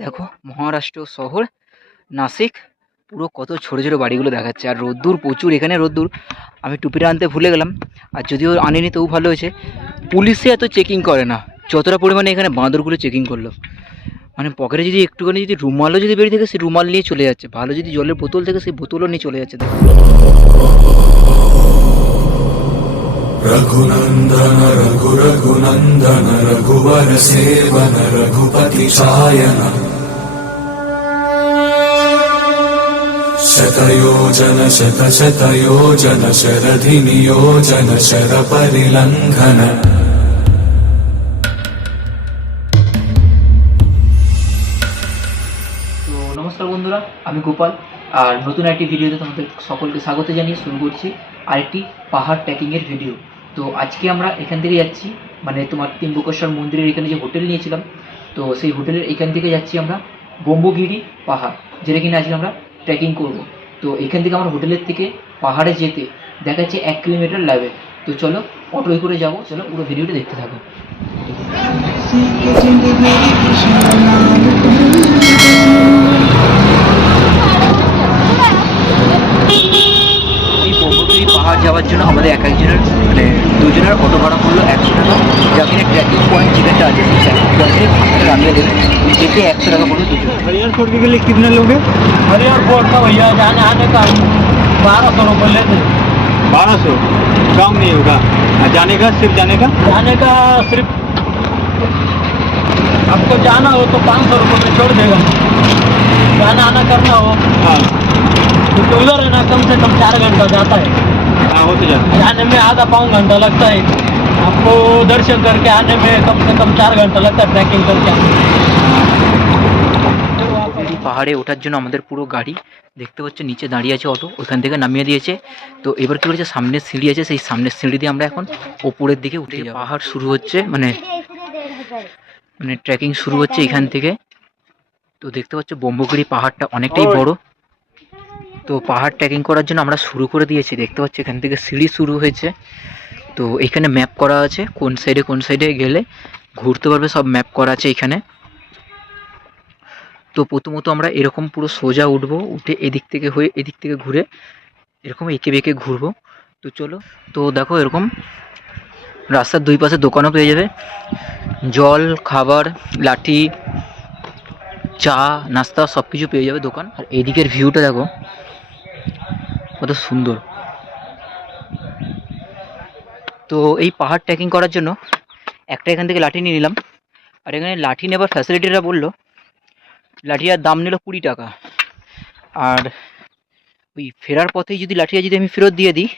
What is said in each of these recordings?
দেখো, মহারাষ্ট্র শহর, নাসিক, পুরো কত ছোট ছোট বাড়িগুলো দেখাচ্ছে। আর রোদ্দুর প্রচুর, এখানে রোদ্দুর। আমি টুপিটা আনতে ভুলে গেলাম, আর যদিও আনিনি তবু ভালো হয়েছে। পুলিশে এত চেকিং করে না, যতটা পরিমাণে এখানে বাঁদরগুলো চেকিং করল। মানে পকেটে যদি একটুখানি যদি রুমালও যদি বেরিয়ে থাকে, সেই রুমাল নিয়ে চলে যাচ্ছে। ভালো যদি জলের বোতল থাকে, সেই বোতলও নিয়ে চলে যাচ্ছে। দেখো रघुनन्दन रघु रघुनन्दन रघुवर सेवन रघुपति चायन शतयोजन शतशतयोजन शरधि नियोजन शरपरिलङ्घन তো নমস্কার বন্ধুরা আমি গোপাল আর নতুন একটি ভিডিওতে তোমাদের সকলকে স্বাগত জানিয়ে শুরু করছি আরেকটি পাহাড় ট্রেকিংয়ের ভিডিও তো আজকে আমরা এখান থেকে যাচ্ছি মানে তোমার তিম্বকেশ্বর মন্দিরের এখানে যে হোটেল নিয়েছিলাম, তো সেই হোটেলের এখান থেকে যাচ্ছি আমরা ব্রহ্মগিরি পাহাড়, যেটা কিনা আজকে আমরা ট্রেকিং করব। তো এখান থেকে আমরা হোটেলের থেকে পাহাড়ে যেতে দেখা যাচ্ছে এক কিলোমিটার লাগবে তো চলো অটোয় করে যাব, চলো পুরো ভিডিওটা দেখতে থাকো। দুজনের অটো ভাড়া পড়লো একশো টাকা যেখানে ট্রেকিং পয়েন্ট যেখানটা আছে সেই ট্রেকিং পয়েন্টে নামিয়ে দেবে যেতে একশো টাকা পড়বে দুজন हरियर छोड़ के लिए कितने लोगे हरियर बोर्ड का भैया जाने आने का बारह सौ रुपये लेते हैं। बारह सौ कम नहीं होगा और जाने का सिर्फ जाने का जाने का सिर्फ आपको जाना हो तो पाँच सौ रुपये में छोड़ देगा जाना आना करना हो हाँ क्योंकि उधर है ना कम से कम चार घंटा जाता है हाँ हो तो जाता जाने में आधा पौन घंटा लगता है आपको दर्शन करके आने में कम से कम चार घंटा लगता है ट्रैकिंग करके आने में। तो आप এই পাহাড়ে ওঠার জন্য আমাদের পুরো গাড়ি দেখতে পাচ্ছ নিচে দাঁড়িয়ে আছে অটো ওখান থেকে নামিয়ে দিয়েছে তো এবার কি করেছে সামনের সিঁড়ি আছে সেই সামনের সিঁড়ি দিয়ে আমরা এখন ওপরের দিকে উঠে যাবো পাহাড় শুরু হচ্ছে মানে মানে ট্রেকিং শুরু হচ্ছে এখান থেকে তো দেখতে পাচ্ছ ব্রহ্মগিরি পাহাড়টা অনেকটাই বড় তো পাহাড় ট্রেকিং করার জন্য আমরা শুরু করে দিয়েছি। দেখতে পাচ্ছি, এখান থেকে সিঁড়ি শুরু হয়েছে। তো এখানে ম্যাপ করা আছে, কোন সাইডে কোন সাইডে গেলে ঘুরতে পারবে, সব ম্যাপ করা আছে এখানে। তো প্রথমত আমরা এরকম পুরো সোজা উঠবো, উঠে এদিক থেকে হয়ে এদিক থেকে ঘুরে এরকম এঁকে বেঁকে ঘুরবো। তো চলো, তো দেখো এরকম রাস্তার দুই পাশে দোকানও পেয়ে যাবে। জল, খাবার, লাঠি, চা, নাস্তা সব কিছু পেয়ে যাবে দোকান। আর এদিকের ভিউটা দেখো। কত সুন্দর। তো এই পাহাড় ট্রেকিং করার জন্য একটা এখান থেকে লাঠি নিয়ে নিলাম। আর এখানে লাঠি নেবার ফ্যাসিলিটিটা বলল লাঠিটার দাম নিল কুড়ি টাকা। আর ওই ফেরার পথেই যদি লাঠিটা যদি আমি ফেরত দিয়ে দিই,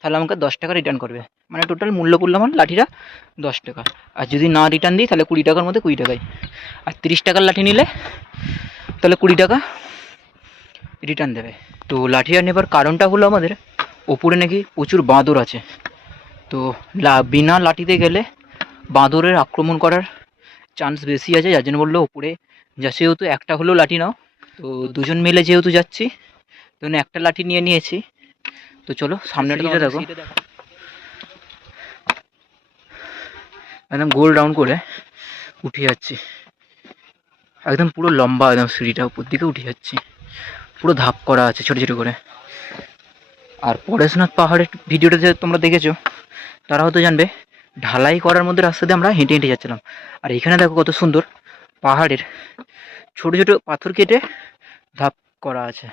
তাহলে আমাকে দশ টাকা রিটার্ন করবে। মানে টোটাল মূল্য করলাম আমার লাঠিটা দশ টাকা। আর যদি না রিটার্ন দিই, তাহলে কুড়ি টাকার মধ্যে কুড়ি টাকায় আর তিরিশ টাকার লাঠি নিলে, তাহলে কুড়ি টাকা রিটার্ন দেবে। তো লাঠিটা নেবার কারণটা হলো আমাদের ওপরে নাকি প্রচুর বাঁদর আছে। তো বিনা লাঠিতে গেলে বাঁদরের আক্রমণ করার চান্স বেশি আছে যার জন্য বলল ওপরে যা সেহেতু একটা হলেও লাঠি নাও। তো দুজন মিলে যেহেতু যাচ্ছি তো একটা লাঠি নিয়ে নিয়েছি। তো চলো সামনেটা দেখো। একদম গোল রাউন্ড করে উঠে যাচ্ছি। একদম পুরো লম্বা একদম সিঁড়িটা উপর দিকে উঠে যাচ্ছি। পুরো ধাপ করা আছে ছোটো ছোটো করে। আর পরেশনাথ পাহাড়ের ভিডিওটা যে তোমরা দেখেছ, তারা হয়তো জানবে, ঢালাই করার মধ্যে রাস্তা দিয়ে আমরা হেঁটে হেঁটে যাচ্ছিলাম। আর এখানে দেখো কত সুন্দর পাহাড়ের ছোট ছোট পাথর কেটে ধাপ করা আছে।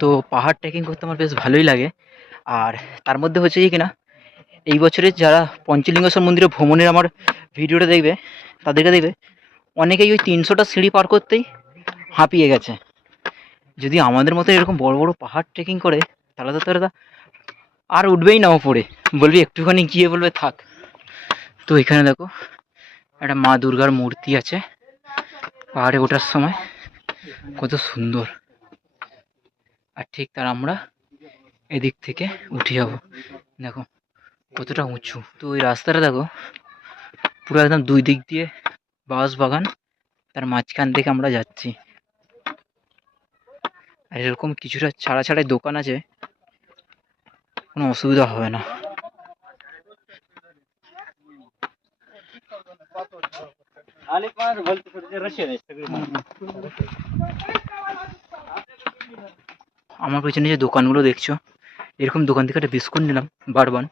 তো পাহাড় ট্রেকিং করতে আমার বেশ ভালোই লাগে। আর তার মধ্যে হচ্ছে কি কিনা, এই বছরে যারা পঞ্চলিঙ্গেশ্বর মন্দিরে ভ্রমণের আমার ভিডিওটা দেখবে, তাদেরকে দেখবে, অনেকেই ওই তিনশোটা সিঁড়ি পার করতেই হাঁপিয়ে গেছে। যদি আমাদের মতো এরকম বড় বড় পাহাড় ট্রেকিং করে, তাহলে তো তারা আর উঠবেই না ওপরে বলবি একটুখানি গিয়ে বলবে থাক। তো এখানে দেখো, একটা মা দুর্গার মূর্তি আছে পাহাড়ে ওঠার সময়। কত সুন্দর। আর ঠিক তার আমরা এদিক থেকে উঠে যাব। দেখো, কতটা উঁচু। তো ওই রাস্তাটা দেখো, পুরো একদম দুই দিক দিয়ে বাঁশ বাগান। তার মাঝখান থেকে আমরা যাচ্ছি। আর এরকম কিছুটা ছাড়া ছাড়াই দোকান আছে কোনো অসুবিধা হবে না। আমার পেছনে যে দোকানগুলো দেখছ এরকম দোকান থেকে একটা বিস্কুট নিলাম বারবান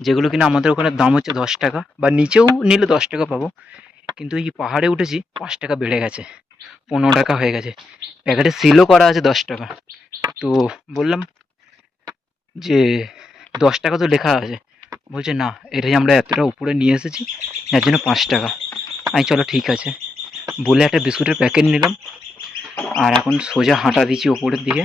যেগুলো কিনা আমাদের ওখানে দাম হচ্ছে দশ টাকা বা নিচেও নিলে দশ টাকা পাবো কিন্তু এই পাহাড়ে উঠেছি পাঁচ টাকা বেড়ে গেছে। পনেরো টাকা হয়ে গেছে। প্যাকেটে সিলও করা আছে দশ টাকা। তো বললাম যে দশ টাকা তো লেখা আছে। বলছে, না, এটাই আমরা এতটা উপরে নিয়ে এসেছি যার জন্য পাঁচ টাকা। আমি চলো ঠিক আছে। বলে একটা বিস্কুটের প্যাকেট নিলাম। আর এখন সোজা হাঁটা দিচ্ছি ওপরের দিকে।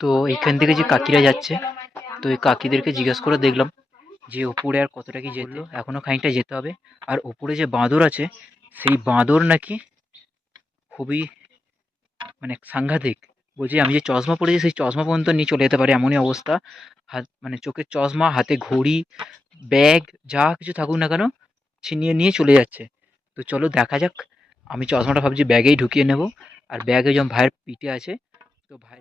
তো এখান থেকে যে কাকিরা যাচ্ছে, তো এই কাকিদেরকে জিজ্ঞেস করে দেখলাম যে ওপরে আর কতটা কি যেতে, এখনও খানিকটা যেতে হবে। আর ওপরে যে বাঁদর আছে, সেই বাঁদর নাকি খুবই মানে সাংঘাতিক। বলছি, আমি যে চশমা পরেছি, সেই চশমা পর্যন্ত নিয়ে চলে যেতে পারে, এমনই অবস্থা। হাত মানে চোখের চশমা, হাতে ঘড়ি, ব্যাগ, যা কিছু থাকুক না কেন, ছিনিয়ে নিয়ে চলে যাচ্ছে। তো চলো দেখা যাক। আমি চশমাটা ভাবছি ব্যাগেই ঢুকিয়ে নেব। আর ব্যাগে যখন ভাইয়ের পিঠে আছে, তো ভাই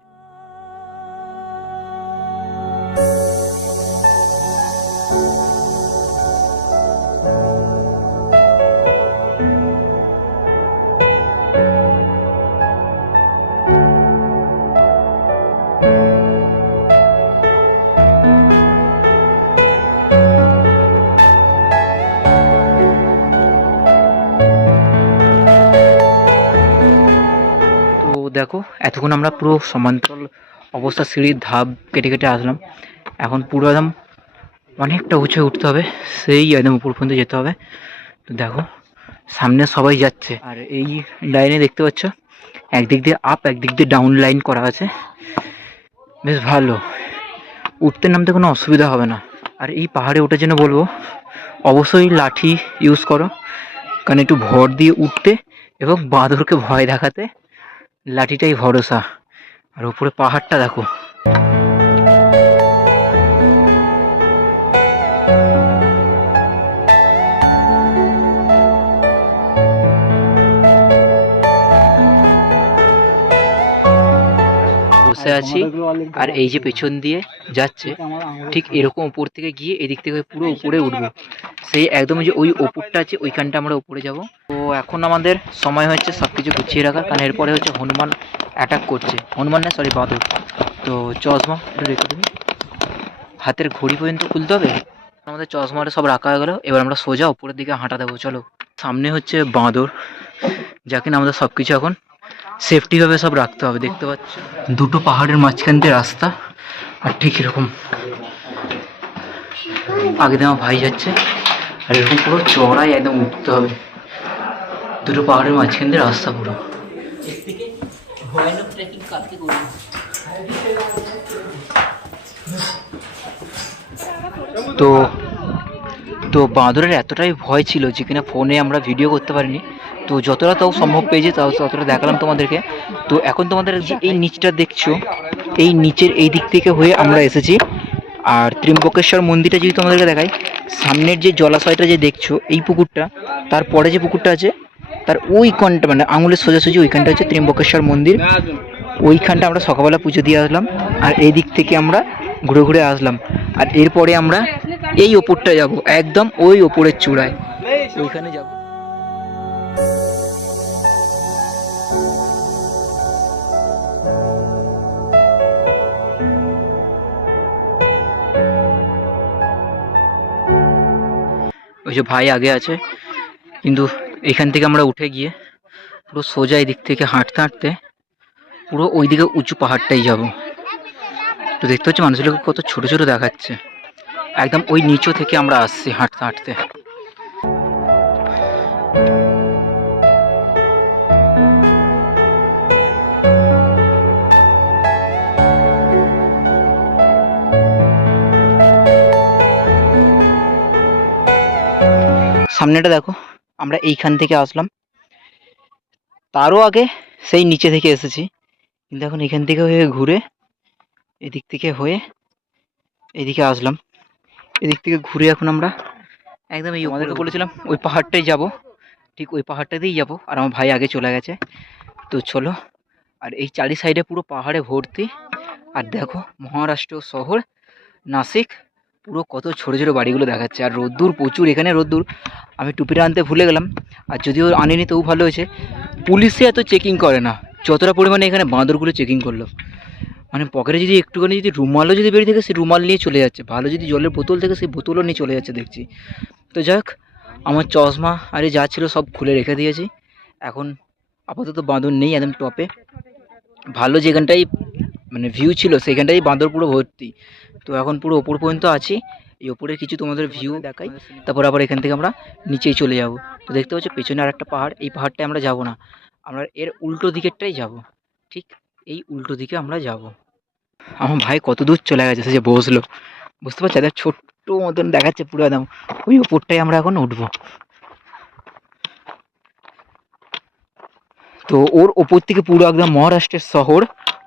এতক্ষণ আমরা পুরো সমান্তরাল অবস্থা সিঁড়ির ধাপ কেটে কেটে আসলাম। এখন পুরো একদম অনেকটা উঁচু উঠতে হবে, সেই একদম উপর পর্যন্ত যেতে হবে। তো দেখো, সামনে সবাই যাচ্ছে। আর এই লাইনে দেখতে পাচ্ছ, একদিক দিয়ে আপ একদিক দিয়ে ডাউন লাইন করা আছে। বেশ ভালো। উঠতে নামতে কোনো অসুবিধা হবে না। আর এই পাহাড়ে ওঠার জন্য বলব, অবশ্যই লাঠি ইউজ করো। কারণ একটু ভর দিয়ে উঠতে এবং বাঁদরকে ভয় দেখাতে লাঠিটাই ভরসা। আর উপরে পাহাড়টা দেখো। বসে আছি আর এই যে পেছন দিয়ে যাচ্ছে ঠিক এরকম উপর থেকে গিয়ে এদিক থেকে পুরো উপরে উঠবো। সেই একদম যে ওই ওপরটা আছে ওইখানটা আমরা উপরে যাব। তো এখন আমাদের সময় হচ্ছে সব কিছু গুছিয়ে রাখা। কারণ এরপরে হচ্ছে হনুমান অ্যাটাক করছে। হনুমান না সরি বাঁদর। তো চশমা একটু রেখে দেবে হাতের ঘড়ি পর্যন্ত খুলতে হবে। আমাদের চশমাটা সব রাখা হয়ে গেলো। এবার আমরা সোজা উপরের দিকে হাঁটা দেবো। চলো সামনে হচ্ছে বাঁদর। যাকে না আমাদের সব কিছু এখন সেফটিভাবে সব রাখতে হবে, দেখতে পাচ্ছ? দুটো পাহাড়ের মাঝখান দিয়ে রাস্তা, আর ঠিক এরকম আগে দিয়ে আমার ভাই যাচ্ছে, আর এরকম পুরো চড়াই একদম উঠতে হবে। দুটো পাহাড়ের মাঝখান দিয়ে রাস্তা পুরো। তো তো বাঁদরের এতটাই ভয় ছিল যে কিনা ফোনে আমরা ভিডিও করতে পারিনি। তো যতটা তাও সম্ভব পেয়েছি, তাও ততটা দেখালাম তোমাদেরকে। তো এখন তোমাদের এই নিচটা দেখছ, এই নিচের এই দিক থেকে হয়ে আমরা এসেছি। আর ত্রিম্বকেশ্বর মন্দিরটা যদি তোমাদেরকে দেখাই, সামনের যে জলাশয়টা যে দেখছ, এই পুকুরটা তারপরে যে পুকুরটা আছে, তার ওই কনটা মানে আঙুলের সোজাসুজি ওইখানটা হচ্ছে ত্রিম্বকেশ্বর মন্দির। ওইখানটা আমরা সকালবেলা পুজো দিয়ে আসলাম, আর এই দিক থেকে আমরা ঘুরে ঘুরে আসলাম। আর এরপরে আমরা এই ওপরটা যাব, একদম ওই ওপরের চূড়ায়। ওইখানে যাব। ওই যে ভাই আগে আছে, কিন্তু এখান থেকে আমরা উঠে গিয়ে পুরো সোজা এই দিক থেকে হাঁটতে হাঁটতে পুরো ওইদিকে উঁচু পাহাড়টাই যাব। তো দেখতে হচ্ছে মানুষগুলোকে কত ছোট ছোট দেখাচ্ছে। একদম ওই নিচু থেকে আমরা আসছি, হাঁটতে হাঁটতে। সামনেটা দেখো, আমরা এইখান থেকে আসলাম। তারও আগে সেই নিচে থেকে এসেছি। কিন্তু এখন এখান থেকে হয়ে ঘুরে এদিক থেকে হয়ে এদিকে আসলাম। এদিক থেকে ঘুরে এখন আমরা একদম এই আমাদেরকে বলেছিলাম ওই পাহাড়টাই যাব। ঠিক ওই পাহাড়টাতেই যাব। আর আমার ভাই আগে চলে গেছে। তো চলো আর এই চারি সাইডে পুরো পাহাড়ে ভর্তি। আর দেখো মহারাষ্ট্র শহর নাসিক পুরো কত ছোটো ছোটো বাড়িগুলো দেখাচ্ছে। আর রোদ্দুর প্রচুর এখানে রোদ্দুর। আমি টুপিটা আনতে ভুলে গেলাম। আর যদিও আনিনি তবু ভালো হয়েছে। পুলিশে এত চেকিং করে না। যতটা পরিমাণে এখানে বাঁদরগুলো চেকিং করল। মানে পকেটে যদি একটুখানি যদি রুমালও যদি বেরিয়ে থাকে সেই রুমাল নিয়ে চলে যাচ্ছে। ভালো যদি জলের বোতল থাকে সেই বোতলও নিয়ে চলে যাচ্ছে দেখছি। তো যাক, আমার চশমা আরে যা ছিল সব খুলে রেখে দিয়েছি। এখন আপাতত বাঁদর নেই একদম টপে। ভালো যেখানটাই মানে ভিউ ছিল, সেখানটাই বাঁদর পুরো ভর্তি। তো এখন পুরো ওপর পর্যন্ত আছি। এই ওপরের কিছু তোমাদের ভিউ দেখাই। তারপর আবার এখান থেকে আমরা নিচেই চলে যাব। তো দেখতে পাচ্ছ, পেছনে আর একটা পাহাড়। এই পাহাড়টায় আমরা যাব না। আমরা এর উল্টো দিকেরটাই যাব। ঠিক? এই উল্টো দিকে আমরা যাব। আমার ভাই কত দূর চলে গেছে, সে যে বসল। বুঝতে পারছি? একদম ছোট্ট মতন দেখাচ্ছে পুরো একদম। ওই ওপরটাই আমরা এখন উঠবো। তো ওর ওপর থেকে পুরো একদম মহারাষ্ট্রের শহর,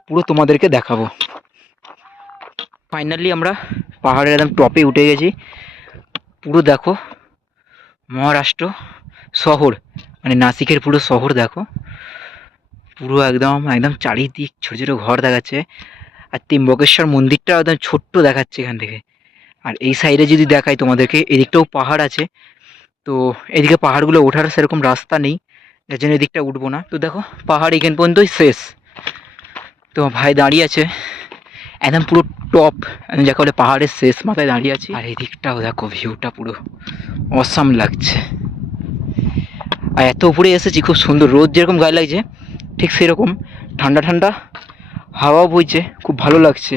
পুরো তোমাদেরকে দেখাবো। ফাইনালি আমরা পাহাড়ের একদম টপে উঠে গেছি। পুরো দেখো, মহারাষ্ট্র শহর মানে নাসিকের পুরো শহর দেখো। পুরো একদম একদম চারিদিক ছোটো ছোটো ঘর দেখাচ্ছে। আর তিম্বকেশ্বর মন্দিরটা একদম ছোট্ট দেখাচ্ছে এখান থেকে। আর এই সাইডে যদি দেখাই তোমাদেরকে, এদিকটাও পাহাড় আছে। তো এদিকে পাহাড়গুলো ওঠার সেরকম রাস্তা নেই যার জন্য এদিকটা উঠবো না। তো দেখো, পাহাড় এখান পর্যন্তই শেষ। তো ভাই দাঁড়িয়ে আছে, একদম পুরো টপ, একদম যাকে বলে পাহাড়ের শেষ মাথায় দাঁড়িয়ে আছি। আর এদিকটাও দেখো ভিউটা পুরো অসাম লাগছে। আর এত উপরে এসেছি, খুব সুন্দর। রোদ যেরকম গায়ে লাগছে ঠিক সেরকম। ঠান্ডা ঠান্ডা। হাওয়া বইছে, খুব ভালো লাগছে।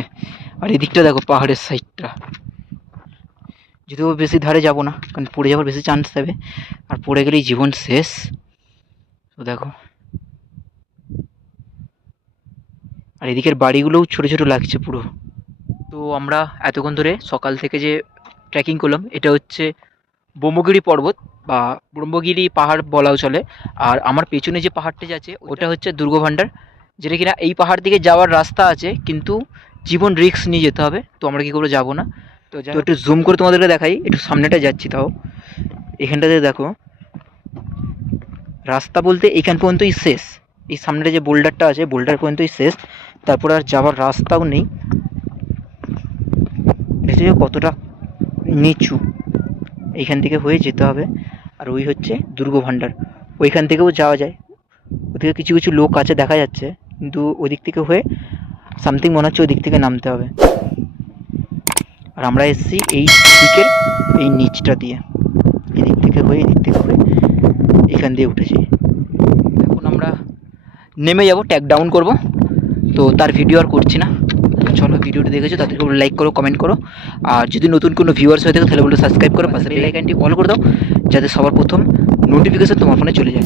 আর এদিকটা দেখো, পাহাড়ের সাইডটা যদিও বেশি ধারে যাব না, কারণ পড়ে যাওয়ার বেশি চান্স থাকবে আর পড়ে গেলেই জীবন শেষ। তো দেখো। আর এদিকের বাড়িগুলোও ছোট ছোট লাগছে পুরো। তো আমরা এতক্ষণ ধরে সকাল থেকে যে ট্রেকিং করলাম, এটা হচ্ছে ব্রহ্মগিরি পর্বত বা ব্রহ্মগিরি পাহাড় বলাও চলে। আর আমার পেছনে যে পাহাড়টা যাচ্ছে, ওটা হচ্ছে দুর্গভাণ্ডার, যেটা কিনা এই পাহাড় দিকে যাওয়ার রাস্তা আছে, কিন্তু জীবন রিস্ক নিয়ে যেতে হবে, তো আমরা কী করে যাব না। তো তো একটু জুম করে তোমাদেরকে দেখাই, একটু সামনেটা যাচ্ছি তাও। এখানটাতে দেখো, রাস্তা বলতে এখান পর্যন্তই শেষ। এই সামনেটা যে বোল্ডারটা আছে, বোল্ডার পর্যন্তই শেষ। তারপর আর যাওয়ার রাস্তাও নেই। কতটা নিচু। এইখান থেকে হয়ে যেতে হবে। আর ওই হচ্ছে দুর্গ ভাণ্ডার ওইখান থেকেও যাওয়া যায়। ওদিকে কিছু কিছু লোক আছে, দেখা যাচ্ছে। কিন্তু ওদিক থেকে হয়ে সামথিং মনে হচ্ছে ওদিক থেকে নামতে হবে। আর আমরা এসেছি এই দিকের, এই নিচটা দিয়ে। এদিক থেকে হয়ে, এদিক থেকে হয়ে এখান দিয়ে উঠেছি। এখন আমরা নেমে যাব ট্যাগ ডাউন করব। তো তার ভিডিও আর করছি না। চলো ভিডিওটি দেখেছ, তাদেরকে বলে লাইক করো কমেন্ট করো। আর যদি নতুন কোনো ভিউয়ার্স হয়ে থাকে, তাহলে বলে সাবস্ক্রাইব করো, পাশে বেল আইকনটি অল করে দাও, যাতে সবার প্রথম নোটিফিকেশন তোমার ফোনে চলে যায়।